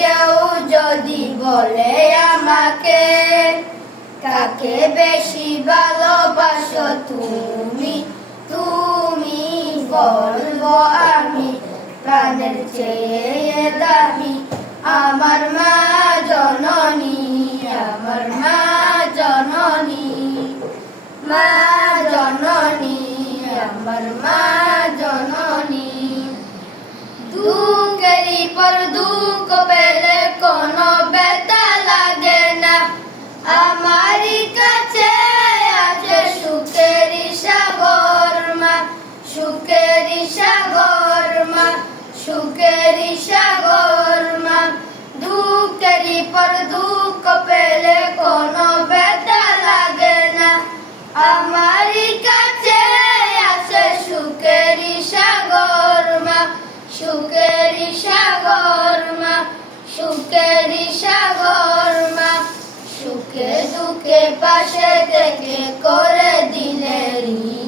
কেউ যদি বলে আমাকে, কাকে বেশি ভালোবাসো তুমি? তুমি বলব আমি প্রাণের চেয়ে দামি। আমার মা জননী, আমার মা জননী মা জননী, আমার মা সুখেরই সাগর মা পর দুঃখ পেলে কোনো ব্যথা লাগে না। আমারই কাছে আছে সুখেরই সাগর মা সুখেরই সাগর মা সুখেরই সাগর মা। সুখে দুঃখে পাশে থেকে করে দিলে ঋণী।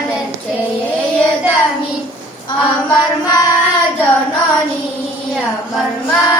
প্রাণের চেয়ে দামি। আমার মা জননী আমার মা